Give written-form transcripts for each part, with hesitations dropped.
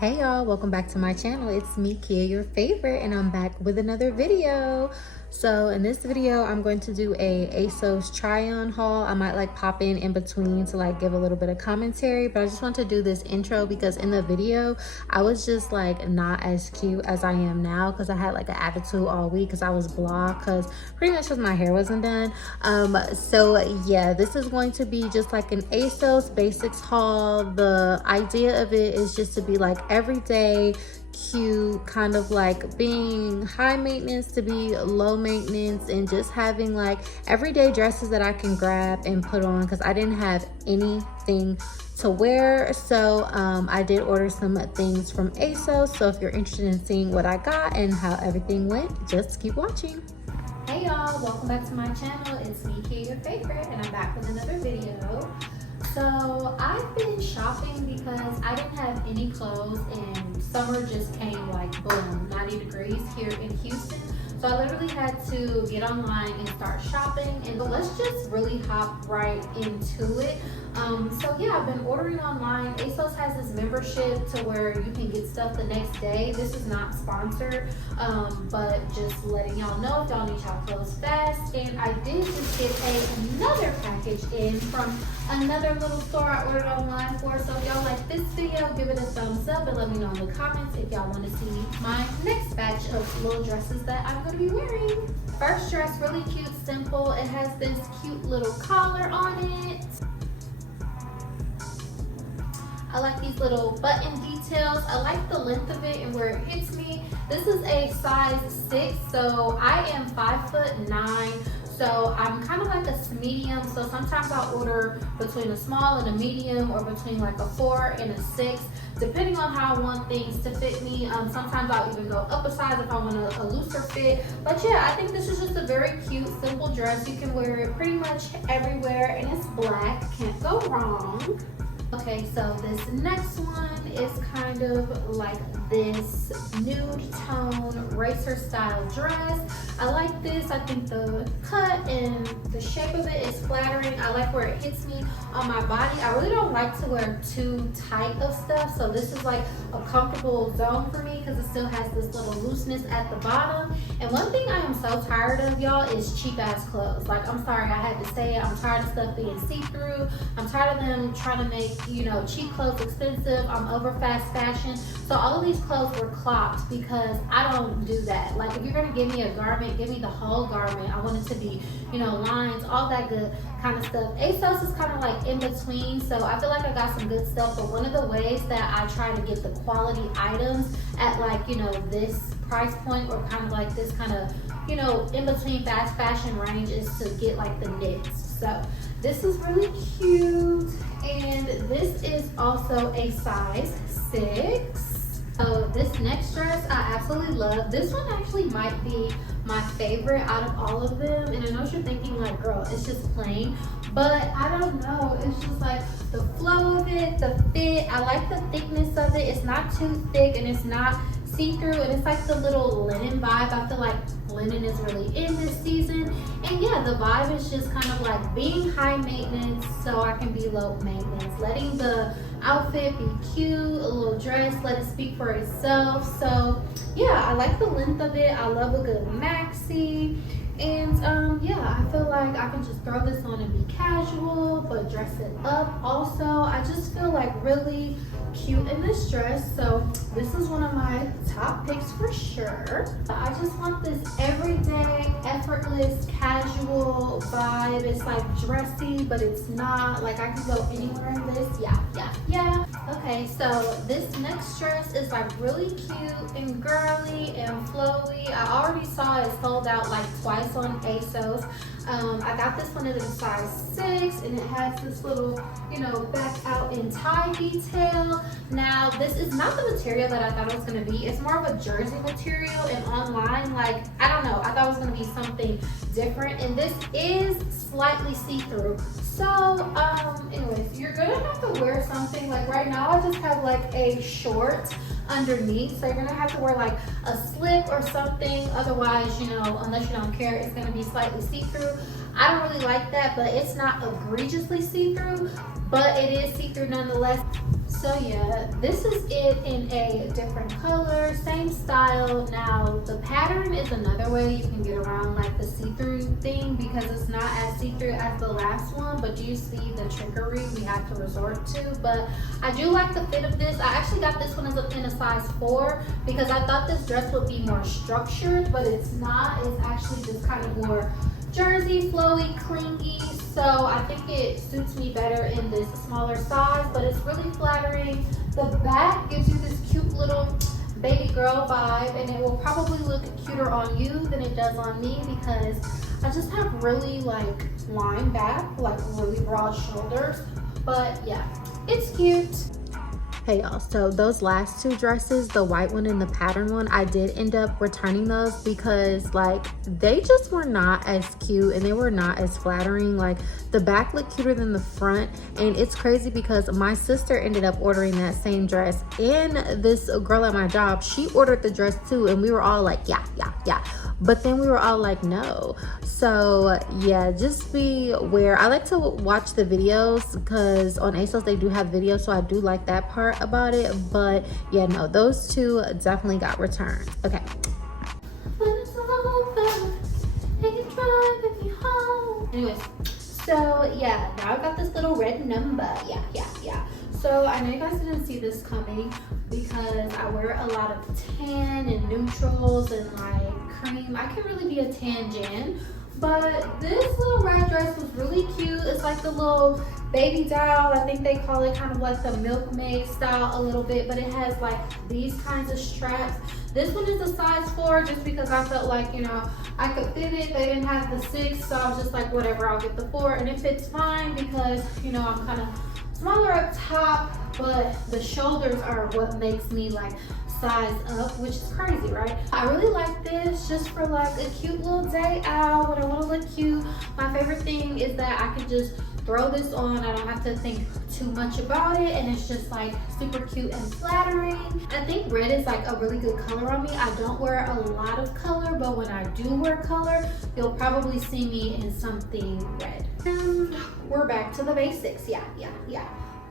Hey y'all, welcome back to my channel. It's me, Kia, your favorite, and I'm back with another video. So in this video, I'm going to do a ASOS try-on haul. I might like pop in between to like give a little bit of commentary, but I just want to do this intro because in the video, I was just like not as cute as I am now because I had like an attitude all week because I was blah because pretty much because my hair wasn't done. So yeah, this is going to be just like an ASOS basics haul. The idea of it is just to be like everyday cute, kind of like being high maintenance to be low maintenance, and just having like everyday dresses that I can grab and put on because I didn't have anything to wear. So I did order some things from ASOS, so if you're interested in seeing what I got and how everything went, just keep watching. Hey y'all, welcome back to my channel. It's me, Kia, your favorite, and I'm back with another video. So I've been shopping because I didn't have any clothes and summer just came like boom, 90 degrees here in Houston. So I literally had to get online and start shopping, and let's just really hop right into it. So yeah, I've been ordering online. ASOS has this membership to where you can get stuff the next day. This is not sponsored, but just letting y'all know if y'all need y'all clothes fast. And I did just get another package in from another little store I ordered online for. So if y'all like this video, give it a thumbs up and let me know in the comments if y'all want to see my next batch of little dresses that I'm going to be wearing. First dress, really cute, simple. It has this cute little collar on it. I like these little button details. I like the length of it and where it hits me. This is a size 6, so I am 5'9". So I'm kind of like a medium. So sometimes I'll order between a small and a medium, or between like a 4 and a 6, depending on how I want things to fit me. Sometimes I'll even go up a size if I want a looser fit. But yeah, I think this is just a very cute, simple dress. You can wear it pretty much everywhere, and it's black. Can't go wrong. Okay, so this next one is kind of like this nude tone racer style dress. I like this. I think the cut and the shape of it is flattering. I like where it hits me on my body. I really don't like to wear too tight of stuff, so this is like a comfortable zone for me because it still has this little looseness at the bottom. And one thing I am so tired of, y'all, is cheap ass clothes. Like, I'm sorry, I had to say it. I'm tired of stuff being see-through. I'm tired of them trying to make, you know, cheap clothes expensive. I'm over fast fashion. So all of these clothes were clocked because I don't do that. Like, if you're gonna give me a garment, give me the whole garment. I want it to be, you know, lines, all that good kind of stuff. ASOS is kind of like in between, so I feel like I got some good stuff. But one of the ways that I try to get the quality items at, like, you know, this price point, or kind of like this kind of, you know, in between fast fashion range, is to get like the knits. So this is really cute, and this is also a size 6. So this next dress I absolutely love. This one actually might be my favorite out of all of them. And I know you're thinking like, girl, it's just plain, but I don't know. It's just like the flow of it, the fit. I like the thickness of it. It's not too thick and it's not see-through, and it's like the little linen vibe. I feel like linen is really in this season. And yeah, the vibe is just kind of like being high maintenance so I can be low maintenance, letting the outfit be cute, a little dress, let it speak for itself. So yeah, I like the length of it. I love a good maxi. And yeah, I feel like I can just throw this on and be casual, but dress it up also. I just feel like really cute in this dress. So this is one of my top picks for sure. I just want this everyday, effortless, casual vibe. It's like dressy, but it's not. Like, I can go anywhere in this. Yeah. Okay, so this next dress is like really cute and girly and flowy. I already saw it sold out like twice on ASOS. I got this one in a size 6, and it has this little, you know, back out in tie detail. Now, this is not the material that I thought it was going to be. It's more of a jersey material, and online, like, I don't know, I thought it was going to be something different, and this is slightly see-through. So, anyways, you're gonna have to wear something. Like right now, I just have like a short underneath, so you're gonna have to wear like a slip or something. Otherwise, you know, unless you don't care, it's gonna be slightly see-through. I don't really like that, but it's not egregiously see-through, but it is see-through nonetheless. So yeah, this is it in a different color, same style. Now the pattern is another way you can get around like the see-through thing, because it's not as see-through as the last one, but you see the trickery we have to resort to. But I do like the fit of this. I actually got this one in a size 4 because I thought this dress would be more structured, but it's not. It's actually just kind of more jersey, flowy, clingy. So I think it suits me better in this smaller size, but it's really flattering. The back gives you this cute little baby girl vibe, and it will probably look cuter on you than it does on me because I just have really like lined back, like really broad shoulders. But yeah, it's cute. Hey y'all, so those last 2 dresses, the white one and the pattern one, I did end up returning those because like they just were not as cute and they were not as flattering. Like the back looked cuter than the front, and it's crazy because my sister ended up ordering that same dress, and this girl at my job, she ordered the dress too, and we were all like yeah, but then we were all like no. So yeah, just be aware. I like to watch the videos because on ASOS they do have videos, so I do like that part about it. But yeah, no, those 2 definitely got returned. Okay. Anyways, so yeah, now I got this little red number. Yeah. So I know you guys didn't see this coming because I wear a lot of tan and neutrals and like cream. I can really be a tan Jan. But this little red dress was really cute. It's like the little baby doll. I think they call it kind of like the milkmaid style a little bit, but it has like these kinds of straps. This one is a size 4 just because I felt like, you know, I could fit it. They didn't have the 6, so I was just like, whatever, I'll get the 4. And it fits fine because, you know, I'm kind of smaller up top, but the shoulders are what makes me like size up, which is crazy, right? I really like this just for like a cute little day out when I want to look cute. My favorite thing is that I can just throw this on. I don't have to think too much about it, and it's just like super cute and flattering. I think red is like a really good color on me. I don't wear a lot of color, but when I do wear color, you'll probably see me in something red. And we're back to the basics. Yeah.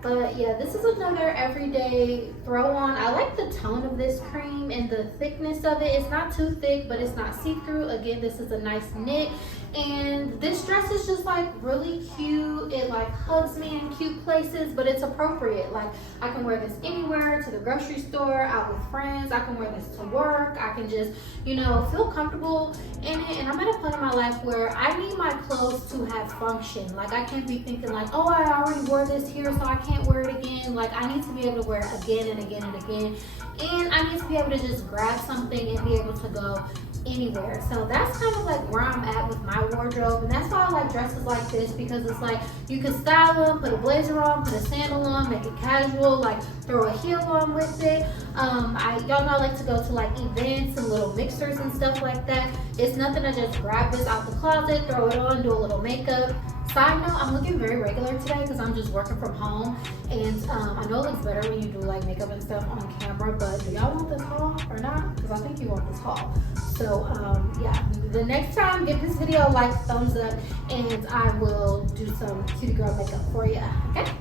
But yeah, this is another everyday throw on. I like the tone of this cream and the thickness of it. It's not too thick, but it's not see-through. Again, this is a nice knit. And this dress is just like really cute. It like hugs me in cute places, but it's appropriate. Like I can wear this anywhere, to the grocery store, out with friends. I can wear this to work. I can just, you know, feel comfortable in it. And I'm at a point in my life where I need my clothes to have function. Like I can't be thinking like, oh, I already wore this here, so I can't wear it again. Like I need to be able to wear it again and again and again. And I need to be able to just grab something and be able to go anywhere. So that's kind of like where I'm at with my wardrobe, and that's why I like dresses like this, because it's like you can style them, put a blazer on, put a sandal on, make it casual, like throw a heel on with it. Y'all know I like to go to like events and little mixers and stuff like that. It's nothing to just grab this out the closet, throw it on, do a little makeup. Side note, I'm looking very regular today because I'm just working from home, and I know it looks better when you do like makeup and stuff on camera, but do y'all want this haul or not? Because I think you want this haul. So yeah, the next time, give this video a like, thumbs up, and I will do some cutie girl makeup for you, okay?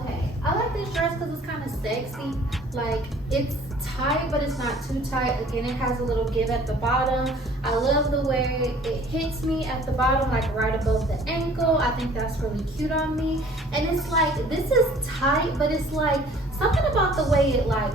Okay, I like this dress because it's kind of sexy. Like, it's tight, but it's not too tight. Again, it has a little give at the bottom. I love the way it hits me at the bottom, like right above the ankle. I think that's really cute on me. And it's like, this is tight, but it's like something about the way it like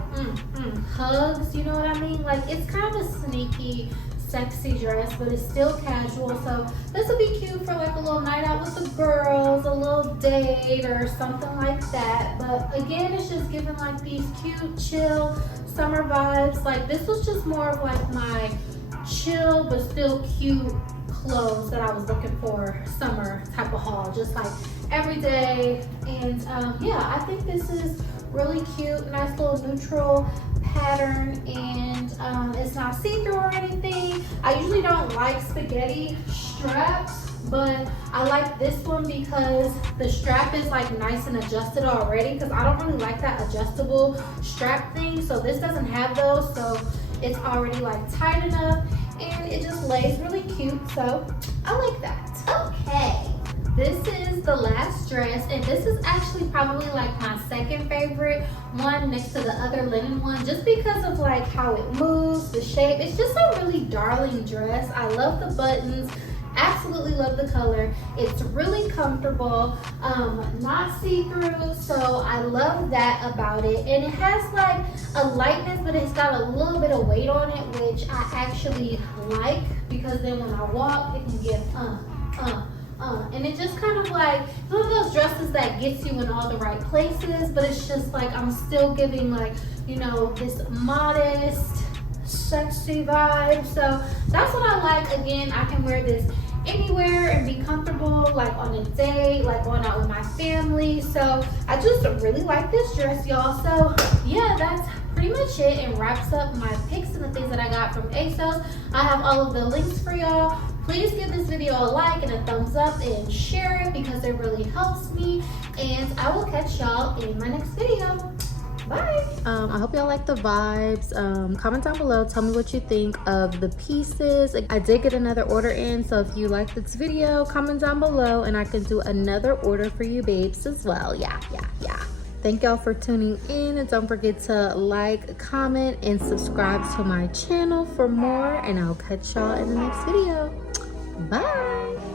hugs, you know what I mean? Like, it's kind of a sneaky, sexy dress, but it's still casual. So this would be cute for like a little night out with the girls, a little date or something like that. But again, it's just giving like these cute, chill summer vibes. Like, this was just more of like my chill but still cute clothes that I was looking for, summer type of haul, just like every day. And yeah, I think this is really cute, nice little neutral pattern, and it's not see-through or anything. I usually don't like spaghetti straps, but I like this one because the strap is like nice and adjusted already, because I don't really like that adjustable strap thing. So this doesn't have those, so it's already like tight enough, and it just lays really cute. So I like that. Okay, this is the last dress, and this is actually probably like my second favorite one next to the other linen one, just because of like how it moves, the shape. It's just a really darling dress. I love the buttons, absolutely love the color. It's really comfortable, not see-through, so I love that about it. And it has like a lightness, but it's got a little bit of weight on it, which I actually like, because then when I walk, it can give and it just kind of like, it's one of those dresses that gets you in all the right places, but it's just like, I'm still giving like, you know, this modest, sexy vibe. So that's what I like. Again, I can wear this anywhere and be comfortable, like on a date, like going out with my family. So I just really like this dress, y'all. So yeah, that's pretty much it, and wraps up my picks and the things that I got from ASOS. I have all of the links for y'all. Please give this video a like and a thumbs up and share it, because it really helps me. And I will catch y'all in my next video. Bye. I hope y'all like the vibes. Comment down below, tell me what you think of the pieces. I did get another order in, so if you like this video, comment down below and I can do another order for you babes as well. Yeah. Thank y'all for tuning in, and don't forget to like, comment, and subscribe to my channel for more, and I'll catch y'all in the next video. Bye.